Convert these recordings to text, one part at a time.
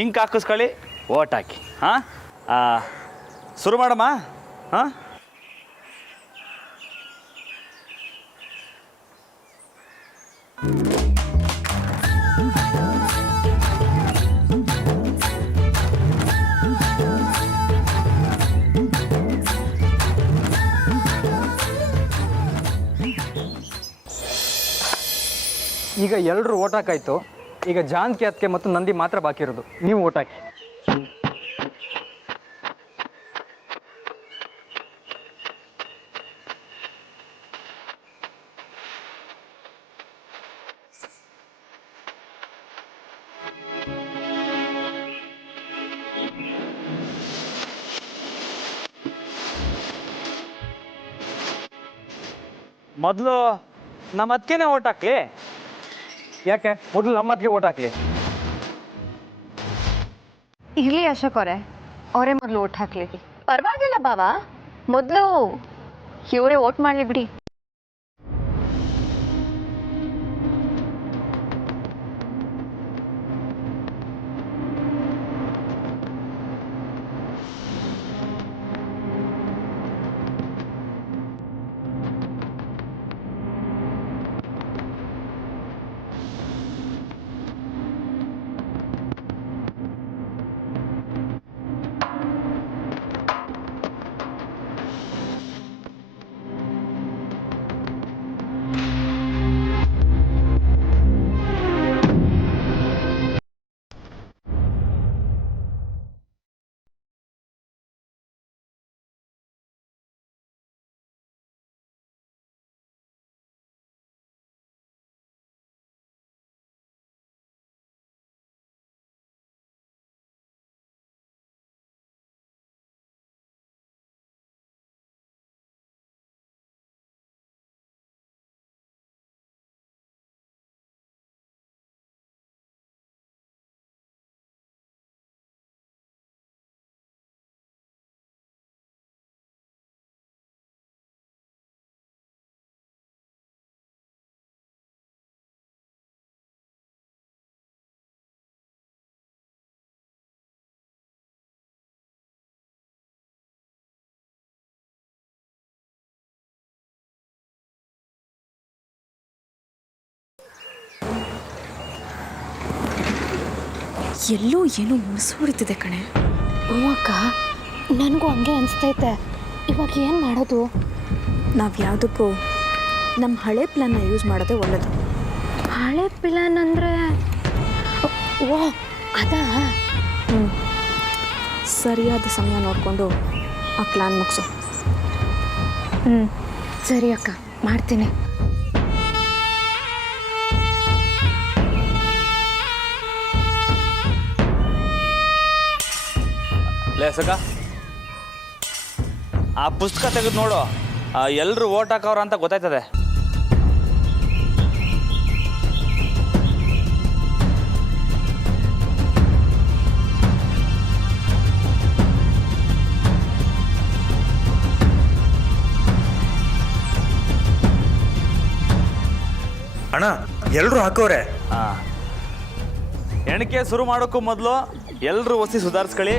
Ink ಹಾಕಿಸ್ಕೊಳ್ಳಿ, vote ಹಾಕಿ. ಹಾಂ, ಶುರು ಮಾಡಮ್ಮ. ಹಾಂ, ಈಗ ಎಲ್ಲರೂ ಓಟ್ ಹಾಕಾಯ್ತು. ಈಗ ಜಾನ್ಕಿ ಅತ್ತಿಗೆ ಮತ್ತು ನಂದಿ ಮಾತ್ರ ಬಾಕಿ ಇರೋದು. ನೀವು ಓಟ್ ಹಾಕಿ. ಮೊದಲು ನಮ್ಮ ಅದಕ್ಕೇನೆ ಓಟ್ ಹಾಕ್ಲಿ. ಯಾಕೆ ಮೊದಲು ನಮ್ಮ ಅತ್ತಿಗೆ ಓಟ್ ಹಾಕಲಿ? ಇರಲಿ ಅಶೋಕ್ ಅವರೇ ಮೊದಲು ಓಟ್ ಹಾಕ್ಲಿ. ಪರವಾಗಿಲ್ಲ ಬಾವ, ಮೊದಲು ಇವರೇ ಓಟ್ ಮಾಡಲಿ ಬಿಡಿ. ಎಲ್ಲೋ ಏನೋ ಮುಸುಗುಡ್ತಿದೆ ಕಣೆ. ಅಕ್ಕ, ನನಗೂ ಹಂಗೆ ಅನಿಸ್ತೈತೆ. ಇವಾಗ ಏನು ಮಾಡೋದು? ನಾವು ಯಾವುದಕ್ಕೂ ನಮ್ಮ ಹಳೆ ಪ್ಲಾನ್ನ ಯೂಸ್ ಮಾಡೋದೇ ಒಳ್ಳೆಯದು. ಹಳೆ ಪ್ಲಾನ್ ಅಂದರೆ ಓ ಅದಾ? ಸರಿಯಾದ ಸಮಯ ನೋಡಿಕೊಂಡು ಆ ಪ್ಲಾನ್ ಮುಗಿಸು. ಸರಿ ಅಕ್ಕ, ಮಾಡ್ತೀನಿ. ಲೇಸಕ, ಆ ಪುಸ್ತಕ ತೆಗೆದು ನೋಡು. ಎಲ್ಲರೂ ಓಟ್ ಹಾಕವ್ರ ಅಂತ ಗೊತ್ತಾಯ್ತದೆ. ಅಣ್ಣ, ಎಲ್ಲರೂ ಹಾಕೋರೆ. ಎಣಿಕೆ ಶುರು ಮಾಡೋಕ್ಕೂ ಮೊದಲು ಎಲ್ಲರೂ ಒಸಿ ಸುಧಾರಿಸ್ಕೊಳ್ಳಿ.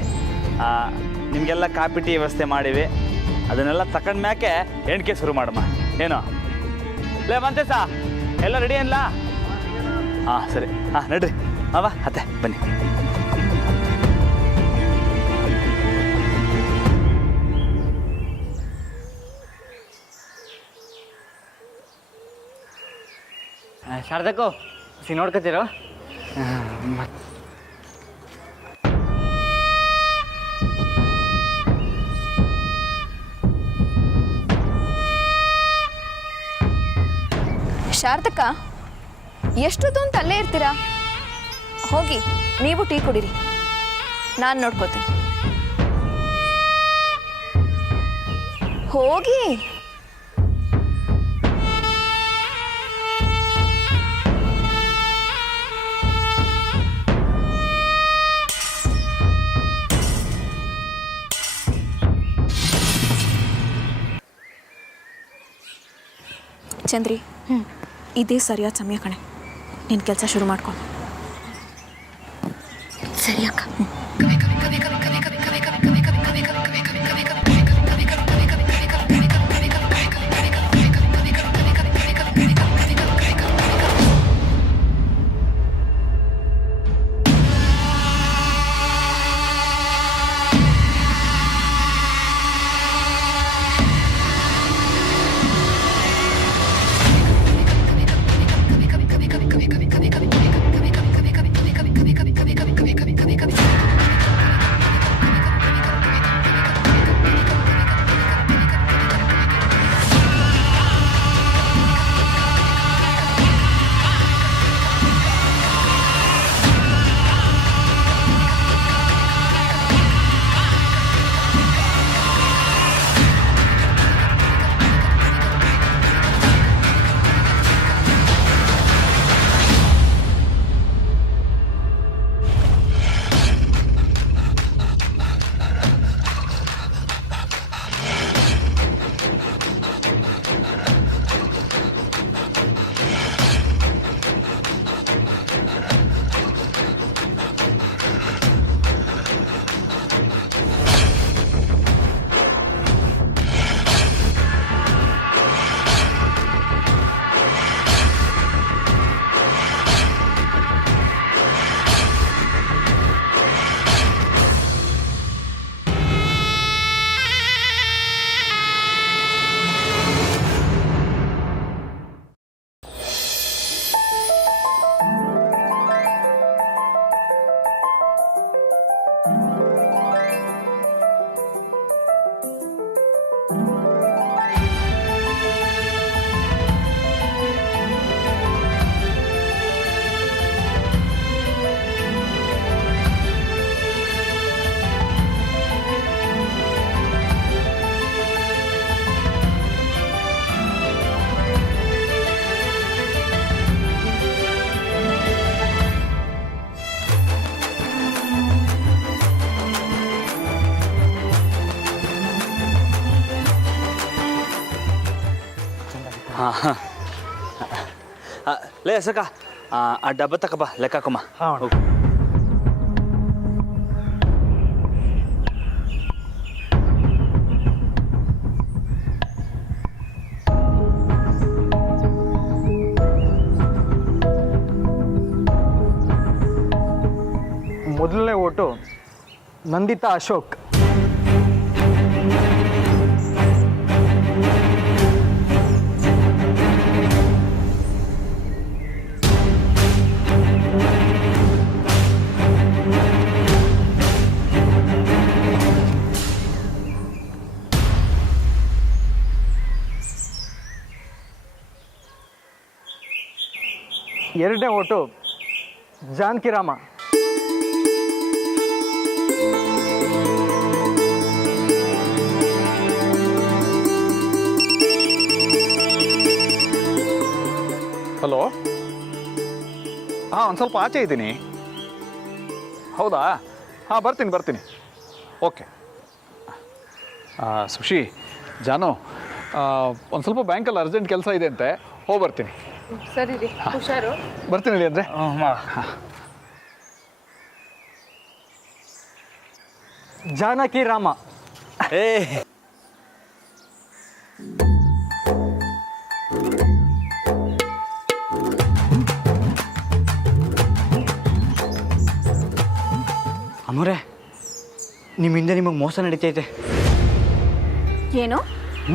ನಿಮಗೆಲ್ಲ ಕಾಪಿ ಟೀ ವ್ಯವಸ್ಥೆ ಮಾಡಿವಿ. ಅದನ್ನೆಲ್ಲ ತಗೊಂಡ ಮ್ಯಾಕೆ ಎಣಿಕೆ ಶುರು ಮಾಡಮ್ಮ. ಏನು ಲೇ ಮಂತೇಶ, ಎಲ್ಲ ರೆಡಿ ಅನ್ಲ? ಹಾಂ ಸರಿ. ಹಾಂ ನಡ್ರಿ ಅವ ಅತ್ತೆ ಬನ್ನಿ. ಶಾರದಕ್ಕೂ ನೋಡ್ಕೊತೀರೋ? ಶಾರದಕ್ಕ, ಎಷ್ಟೊತ್ತು ಅಂತ ಅಲ್ಲೇ ಇರ್ತೀರಾ? ಹೋಗಿ ನೀವು ಟೀ ಕುಡೀರಿ, ನಾನು ನೋಡ್ಕೋತೀನಿ. ಹೋಗಿ. ಚಂದ್ರಿ, ಇದೇ ಸರಿಯಾದ ಸಮಯ ಕಣೆ. ನಿನ್ನ ಕೆಲಸ ಶುರು ಮಾಡ್ಕೊ. ಸರಿ ಅಕ್ಕ. ಹಾಂ ಲೇ ಅಶೋಕ ಆ ಡಬ್ಬ ತಕಬ ಲೆಕ್ಕಾಕಮ್ಮ. ಹಾಂ ಮೊದಲನೇ ಓಟು ನಂದಿತಾ ಅಶೋಕ್. ಎರಡನೇ ಓಟು ಜಾನಕಿರಾಮ. ಹಲೋ, ಹಾಂ ಒಂದು ಸ್ವಲ್ಪ ಆಚೆ ಇದ್ದೀನಿ. ಹೌದಾ? ಹಾಂ ಬರ್ತೀನಿ. ಓಕೆ. ಸುಶಿ, ಜಾನು, ಒಂದು ಸ್ವಲ್ಪ ಬ್ಯಾಂಕಲ್ಲಿ ಅರ್ಜೆಂಟ್ ಕೆಲಸ ಇದೆ ಅಂತೆ, ಹೋಗಿ ಬರ್ತೀನಿ. ಸರಿ ರೀ, ಹುಷಾರು. ಬರ್ತೀನಿ ಹೇಳಿ ಅಂದರೆ. ಜಾನಕಿ ರಾಮ. ಏ ಅಮ್ಮೋರೆ, ನಿಮ್ಮಿಂದ ನಿಮಗೆ ಮೋಸ ನಡೀತೈತೆ. ಏನು?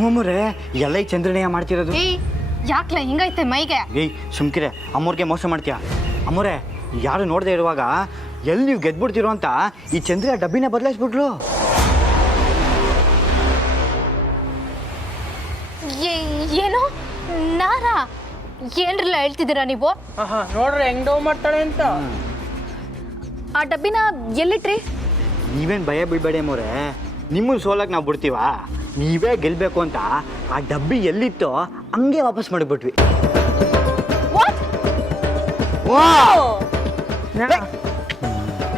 ಅಮ್ಮೋರೆ, ಎಲ್ಲ ಈ ಚಂದ್ರನಯ್ಯ ಮಾಡ್ತಿರೋದು. ಏಯ್, ಯಾಕ್ಲ ಹಿಂಗೈತೆ ಮೈಗೆ? ಏಯ್ ಸುಮ್ಕಿರೆ, ಅಮ್ಮೋರ್ಗೆ ಮೋಸ ಮಾಡ್ತೀಯಾ? ಅಮ್ಮೋರೆ, ಯಾರು ನೋಡದೆ ಇರುವಾಗ ಎಲ್ಲಿ ನೀವು ಗೆದ್ಬಿಡ್ತಿರೋ ಅಂತ ಈ ಚಂದ್ರ ಡಬ್ಬಿನ ಬದಲಾಯಿಸ್ಬಿಟ್ರು. ಏನು ನಾರ ಏನ್ರಲ್ಲ ಹೇಳ್ತಿದ್ದೀರಾ ನೀವು? ನೋಡ್ರಿ ಹೆಂಗ್ ಡೌ ಮಾಡ್ತಾಳೆ ಅಂತ. ಆ ಡಬ್ಬಿನ ಎಲ್ಲಿಟ್ರಿ? ನೀವೇನು ಭಯ ಬೀಳ್ಬೇಡಿ ಅಮ್ಮೋರೆ, ನಿಮ್ಮನ್ನು ಸೋಲಕ್ಕೆ ನಾವು ಬಿಡ್ತೀವಾ? ನೀವೇ ಗೆಲ್ಲಬೇಕು ಅಂತ ಆ ಡಬ್ಬಿ ಎಲ್ಲಿತ್ತೋ ಹಂಗೆ ವಾಪಸ್ ಮಾಡಿಬಿಟ್ವಿ.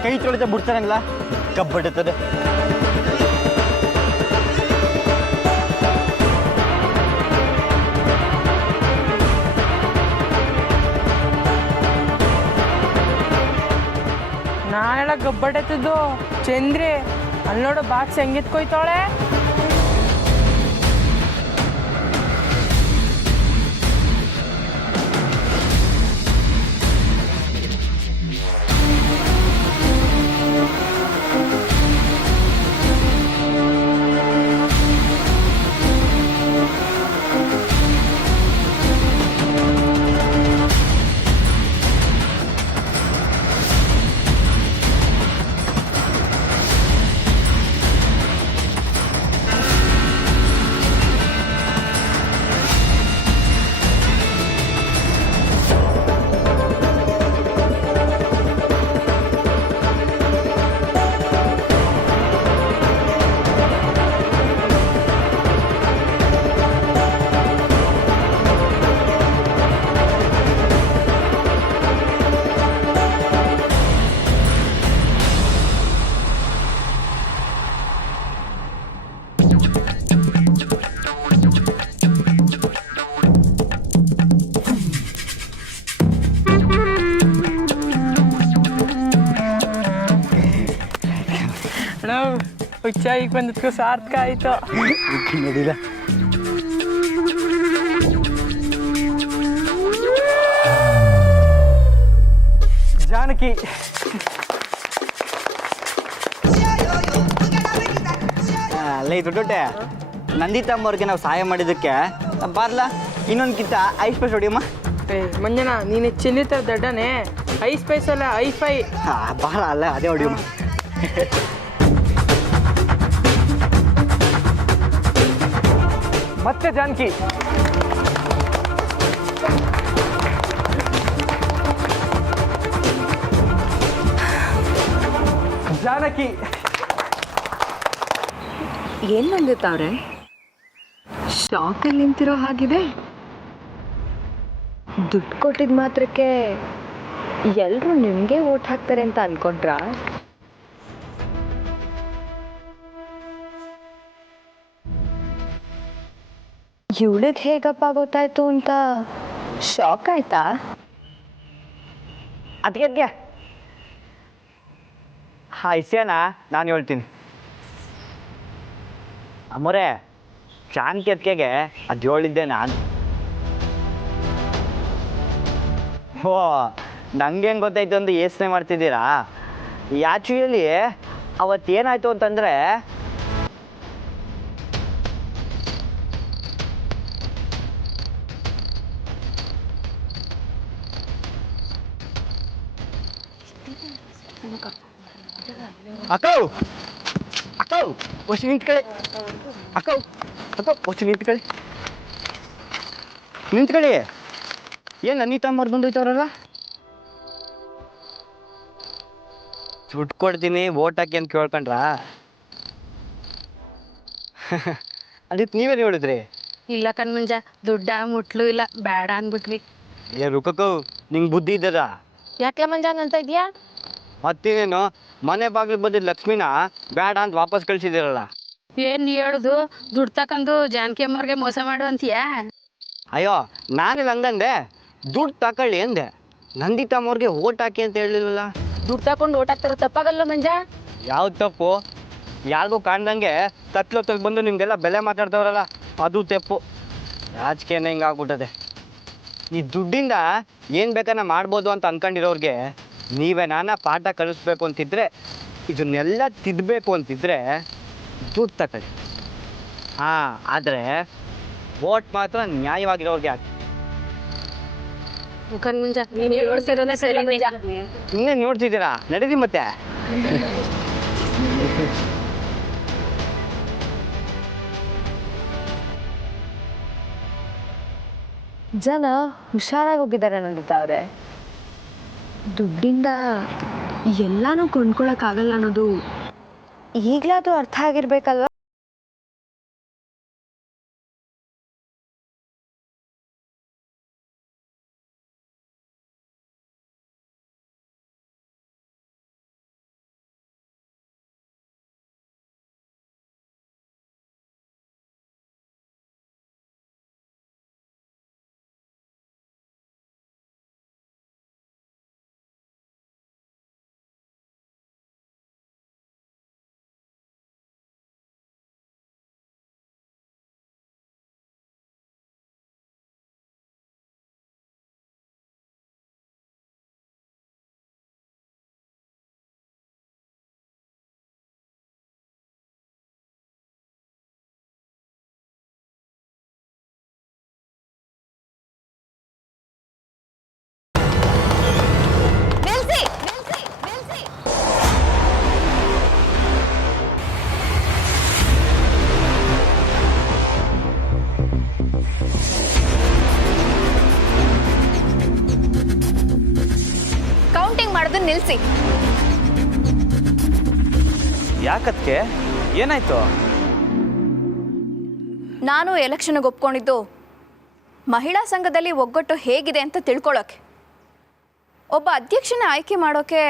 ಕೈ ತೊಳೆದ ಬಿಡ್ತಾರಂಗಿಲ್ಲ, ಕಬ್ಬಡ್ತದೆ. ನಾನೆಲ್ಲ ಗಬ್ಬಡತ್ತದು ಚಂದ್ರಿ ಅಲ್ಲಿ ನೋಡು ಬಾಕ್ಸ್ ಹೆಂಗಿತ್ಕೊಯ್ತಾಳೆ. ಹುಚ್ಚಾಗಿ ಬಂದದ್ಕು ಸಾರ್ಥಕ ಆಯ್ತು. ನೋಡಿಲ್ಲ ಜಾನಕಿ ಅಲ್ಲೇ ದೊಡ್ಡೊಟ್ಟೆ ನಂದಿತಮ್ಮವ್ರಿಗೆ ನಾವು ಸಹಾಯ ಮಾಡಿದ್ದಕ್ಕೆ ಬಾರ್ಲ ಇನ್ನೊಂದ್ಕಿಂತ ಐಸ್ ಪೈಸ್ ಹೊಡಿಯಮ್ಮ. ಮಂಜನ ನೀನು ಚಿನ್ನಿತರ ದಡ್ಡನೆ. ಐಸ್ ಪೈಸ್ ಅಲ್ಲ ಐಫೈ. ಬಾರ ಅಲ್ಲ ಅದೇ ಹೊಡಿಯಮ್ಮ. ಮತ್ತೆ ಜಾನಕಿ ಜಾನಕಿ ಏನ್ ನಂದಿತ್ತವ್ರೆ ಶಾಕಲ್ಲಿ ನಿಂತಿರೋ ಹಾಗಿದೆ. ದುಡ್ಡು ಕೊಟ್ಟಿದ ಮಾತ್ರಕ್ಕೆ ಎಲ್ರು ನಿಮ್ಗೆ ಓಟ್ ಹಾಕ್ತಾರೆ ಅಂತ ಅನ್ಕೊಂಡ್ರ? ಇವಳಿಗೆ ಹೇಗಪ್ಪ ಗೊತ್ತಾಯ್ತು ಅಂತ ಶಾಕ್ ಆಯ್ತಾ? ಅದಕ್ಕೆ ಇಸ್ಯಾನ ನಾನು ಹೇಳ್ತೀನಿ. ಅಮ್ಮೋರೆ ಶಾಂತಿ ಅದಕ್ಕೆ ಅದು ಹೇಳಿದ್ದೆ ನಾನು. ಓ ನಂಗೇನು ಗೊತ್ತಾಯ್ತು ಅಂತ ಯೋಚನೆ ಮಾಡ್ತಿದ್ದೀರಾ? ಆ್ಯಕ್ಚುಲಿ ಅವತ್ತೇನಾಯ್ತು ಅಂತಂದರೆ ಅಕ್ಕವ್ ಅಕ್ಕವ್ ಹೊಸ ನಿಂತ್ಕಳೆ. ಅಕ್ಕವ್ ಅಕ್ಕವ್ ಹೊಸ ನಿಂತ್ಕಳೆ ನಿಂತ್ಕಳಿ. ಏನು ಅನಿತಮ್ಮವ್ರು ಬಂದೋಯ್ತವ್ರಲ್ಲ? ದುಡ್ಡು ಕೊಡ್ತೀನಿ ಓಟ್ ಹಾಕಿ ಅಂತ ಕೇಳ್ಕೊಂಡ್ರಾ? ಅದಕ್ಕೆ ನೀವೇನು ಹೇಳಿದ್ರಿ? ಇಲ್ಲ ಕಣ್ಮಂಜ, ದುಡ್ಡ ಮುಟ್ಲು ಇಲ್ಲ, ಬೇಡ ಅಂದ್ಬಿಟ್ವಿ. ಏ ರುಕಕ್ಕವ್ ನಿಂಗೆ ಬುದ್ಧಿ ಇದ್ದದ? ಯಾಕೆ ಮಂಜ ಅಂತ ಇದೆಯಾ? ಮತ್ತೇನೇನು ಮನೆ ಬಾಗಿಲು ಬಂದಿದ್ದ ಲಕ್ಷ್ಮಿನ ಬೇಡ ಅಂತ ವಾಪಸ್ ಕಳಿಸಿದಿರಲ್ಲ? ಏನ್ ಹೇಳುದು, ದುಡ್ಡು ತಕೊಂಡು ಜಾನಕಿ ಅಮ್ಮವ್ರಿಗೆ ಮೋಸ ಮಾಡು ಅಂತೀಯಾ? ಅಯ್ಯೋ ನಾನಿಲ್ಲ ಹಂಗಂದೆ, ದುಡ್ಡು ತಗೊಳ್ಳಿ ಅಂದೆ. ನಂದಿತಮ್ಮವ್ರಿಗೆ ಓಟ್ ಹಾಕಿ ಅಂತ ಹೇಳಿಲ್ವಲ್ಲ? ದುಡ್ಡು ತಕೊಂಡು ಓಟ್ ಹಾಕ್ತಾರ ತಪ್ಪಾಗಲ್ಲ ಮಂಜ? ಯಾವ್ದು ತಪ್ಪು? ಯಾರಿಗೂ ಕಾಣ್ದಂಗೆ ಕತ್ಲೊತ್ತಲ್ಲಿ ಬಂದು ನಿಮಗೆಲ್ಲ ಬೆಲೆ ಮಾತಾಡ್ತವ್ರಲ್ಲ, ಅದು ತಪ್ಪು. ರಾಜಕೀಯನೇ ಹಿಂಗಾಗ್ಬಿಟ್ಟದೆ. ಈ ದುಡ್ಡಿಂದ ಏನು ಬೇಕಾನ ಮಾಡ್ಬೋದು ಅಂತ ಅಂದ್ಕೊಂಡಿರೋರಿಗೆ ನೀವೇ ನಾನಾ ಪಾಠ ಕಲಿಸ್ಬೇಕು ಅಂತಿದ್ರೆ, ಇದನ್ನೆಲ್ಲ ತಿದ್ದಬೇಕು ಅಂತಿದ್ರೆ ದುಡ್ಡು ತಗೊಳ್ಳಿ. ಹಾಂ, ಆದರೆ ವೋಟ್ ಮಾತ್ರ ನ್ಯಾಯವಾಗಿರೋರಿಗೆ ಹಾಕಿ. ಕಣ್ಮಂಜ ನೀನು ಹೇಳ್ತಿರೋದೇ ಸರಿ ಮಂಜ. ಇನ್ನೇನು ನೋಡ್ತಿದ್ದೀರಾ? ನಡೀರಿ ಮತ್ತೆ. ಜನ ಹುಷಾರಾಗಿ ಹೋಗಿದ್ದಾರೆ ನಂದಿತ್ತವ್ರೆ. ದುಡ್ಡಿಂದ ಎಲ್ಲಾನು ಕೊಂಡ್ಕೊಳಕ್ಕಾಗಲ್ಲ ಅನ್ನೋದು ಈಗಲಾದ್ರೂ ಅರ್ಥ ಆಗಿರ್ಬೇಕಲ್ವ? ನಿಲ್ಲಿಸಿ. ಯಾಕದ್ಕೆ ಏನಾಯ್ತು? ನಾನು ಎಲೆಕ್ಷನ್ಗೆ ಒಪ್ಕೊಂಡಿದ್ದು ಮಹಿಳಾ ಸಂಘದಲ್ಲಿ ಒಗ್ಗಟ್ಟು ಹೇಗಿದೆ ಅಂತ ತಿಳ್ಕೊಳ್ಳೋಕೆ. ಒಬ್ಬ ಅಧ್ಯಕ್ಷನ ಆಯ್ಕೆ ಮಾಡೋಕ್ಕೆ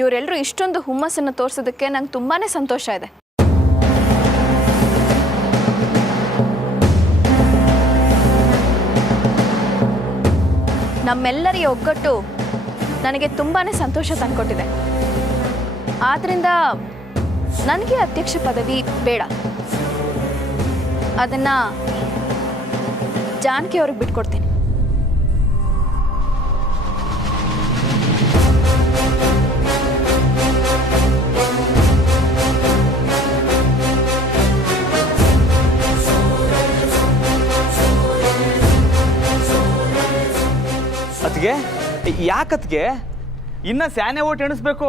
ಇವರೆಲ್ಲರೂ ಇಷ್ಟೊಂದು ಹುಮ್ಮಸ್ಸನ್ನು ತೋರಿಸೋದಕ್ಕೆ ನಂಗೆ ತುಂಬಾ ಸಂತೋಷ ಇದೆ. ನಮ್ಮೆಲ್ಲರ ಒಗ್ಗಟ್ಟು ನನಗೆ ತುಂಬಾ ಸಂತೋಷ ತಂದುಕೊಟ್ಟಿದೆ. ಆದ್ದರಿಂದ ನನಗೆ ಅಧ್ಯಕ್ಷ ಪದವಿ ಬೇಡ, ಅದನ್ನು ಜಾನಕಿ ಅವ್ರಿಗೆ ಬಿಟ್ಕೊಡ್ತೀನಿ. ಅದ್ಗೆ ಯಾಕತ್ಗೆ ಇನ್ನ ಸ್ಯಾನೆ ಓಟ್ ಎಣಿಸ್ಬೇಕು,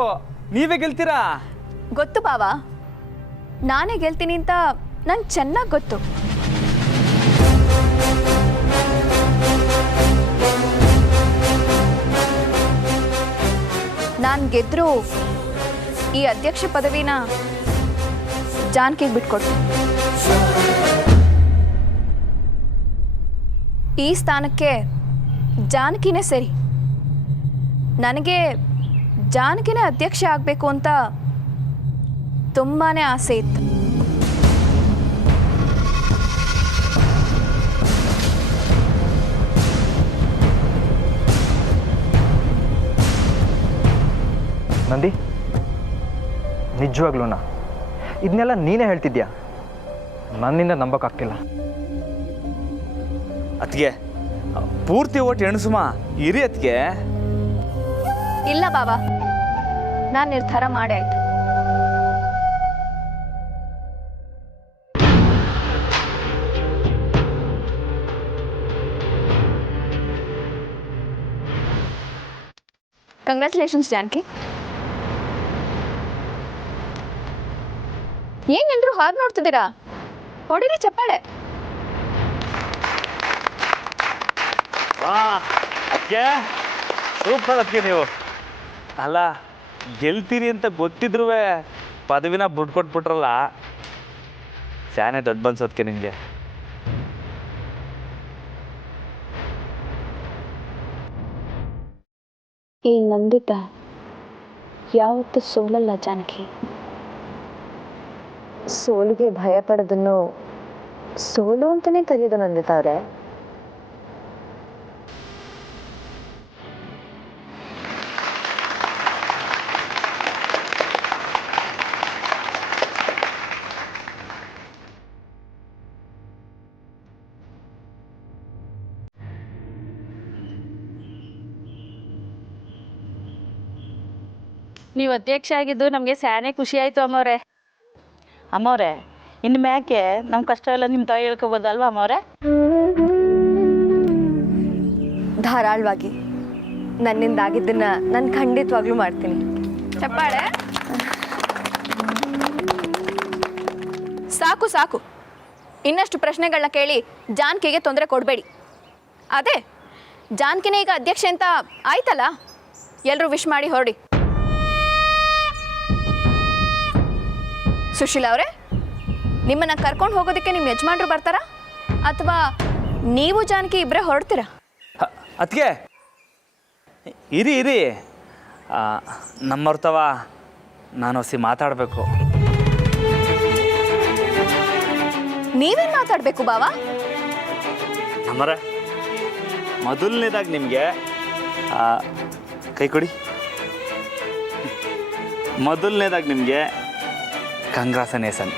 ನೀವೇ ಗೆಲ್ತೀರಾ? ಗೊತ್ತು ಬಾವ, ನಾನೇ ಗೆಲ್ತೀನಿ ಅಂತ ನಂಗೆ ಚೆನ್ನಾಗಿ ಗೊತ್ತು. ನಾನು ಗೆದ್ದರೂ ಈ ಅಧ್ಯಕ್ಷ ಪದವಿನ ಜಾನಕಿಗೆ ಬಿಟ್ಕೊಡ್ತೀನಿ. ಈ ಸ್ಥಾನಕ್ಕೆ ಜಾನಕಿನೇ ಸರಿ. ನನಗೆ ಜಾನಕಿನೇ ಅಧ್ಯಕ್ಷ ಆಗಬೇಕು ಅಂತ ತುಂಬಾ ಆಸೆ ಇತ್ತು. ನಂದಿ, ನಿಜವಾಗ್ಲೂನಾ? ಇದನ್ನೆಲ್ಲ ನೀನೇ ಹೇಳ್ತಿದ್ಯಾ? ನನ್ನಿಂದ ನಂಬಕ್ಕಾಗ್ತಿಲ್ಲ. ಅದ್ಗೆ ಪೂರ್ತಿ ಓಟ್ ಎಣಿಸುಮ ಇರಿ ಅದ್ಗೆ. ಇಲ್ಲ ಬಾಬಾ, ನಾನು ನಿರ್ಧಾರ ಮಾಡೇ ಆಯ್ತು. ಕಂಗ್ರ್ಯಾಚುಲೇಷನ್ಸ್ ಜಾನಕಿ. ಏನೆಲ್ಲರೂ ಹಾಗೆ ನೋಡ್ತಿದ್ದೀರಾ? ಹೊಡಿರಿ ಚಪ್ಪಾಳೆ. ಅದ್ಕೆ ಸೂಪರ್ ಅದ್ಕೆ ನೀವು. ಅಲ್ಲ, ಗೆಲ್ತೀರಿ ಅಂತ ಗೊತ್ತಿದ್ರು ಪದವಿನ ಬಿಟ್ಕೊಟ್ಬಿಟ್ರಲ್ಲ, ಸ್ಯಾನೆ ದೊಡ್ಡ ಬನ್ಸೋದಕ್ಕೆ ನಿಮಗೆ. ಈ ನಂದಿತ ಯಾವತ್ತೂ ಸೋಲಲ್ಲ ಜಾನಕಿ. ಸೋಲಿಗೆ ಭಯ ಪಡೋದನ್ನು ಸೋಲು ಅಂತಾನೆ ಕರೆಯೋದು ನಂದಿತ ಅವರೇ. ನೀವು ಅಧ್ಯಕ್ಷ ಆಗಿದ್ದು ನಮಗೆ ಸ್ಯಾನೆ ಖುಷಿ ಆಯಿತು ಅಮ್ಮವ್ರೆ. ಅಮ್ಮವ್ರೆ, ಇನ್ನು ಮ್ಯಾಕೆ ನಮ್ಮ ಕಷ್ಟ ಎಲ್ಲ ನಿಮ್ಮ ತಾಯಿ ಹೇಳ್ಕೊಬೋದಲ್ವಾ ಅಮ್ಮವ್ರೆ? ಧಾರಾಳವಾಗಿ ನನ್ನಿಂದ ಆಗಿದ್ದನ್ನ ನಾನು ಖಂಡಿತವಾಗ್ಲೂ ಮಾಡ್ತೀನಿ. ಚಪ್ಪಾಳೆ. ಸಾಕು ಸಾಕು, ಇನ್ನಷ್ಟು ಪ್ರಶ್ನೆಗಳನ್ನ ಕೇಳಿ ಜಾನಕಿಗೆ ತೊಂದರೆ ಕೊಡಬೇಡಿ. ಅದೇ ಜಾನಕಿನೇ ಈಗ ಅಧ್ಯಕ್ಷ ಅಂತ ಆಯ್ತಲ್ಲ, ಎಲ್ಲರೂ ವಿಶ್ ಮಾಡಿ ಹೊರಡಿ. ಸುಶೀಲಾ ಅವರೇ, ನಿಮ್ಮನ್ನು ಕರ್ಕೊಂಡು ಹೋಗೋದಕ್ಕೆ ನಿಮ್ಮ ಯಜಮಾನ್ರು ಬರ್ತಾರಾ ಅಥವಾ ನೀವು ಜಾನಕಿ ಇಬ್ಬರೇ ಹೊರಡ್ತೀರಾ? ಅದ್ಕೆ ಇರಿ ಇರಿ, ನಮ್ಮರ್ತವ ನಾನು ಹೊಸಿ ಮಾತಾಡಬೇಕು. ನೀವೇನು ಮಾತಾಡಬೇಕು ಬಾವಾ? ನಮ್ಮರೆ, ಮೊದಲನೇದಾಗಿ ನಿಮಗೆ ಕೈ ಕೊಡಿ. ಮೊದಲನೇದಾಗಿ ನಿಮಗೆ ಕಂಗ್ರಾಸನೇಸನ್.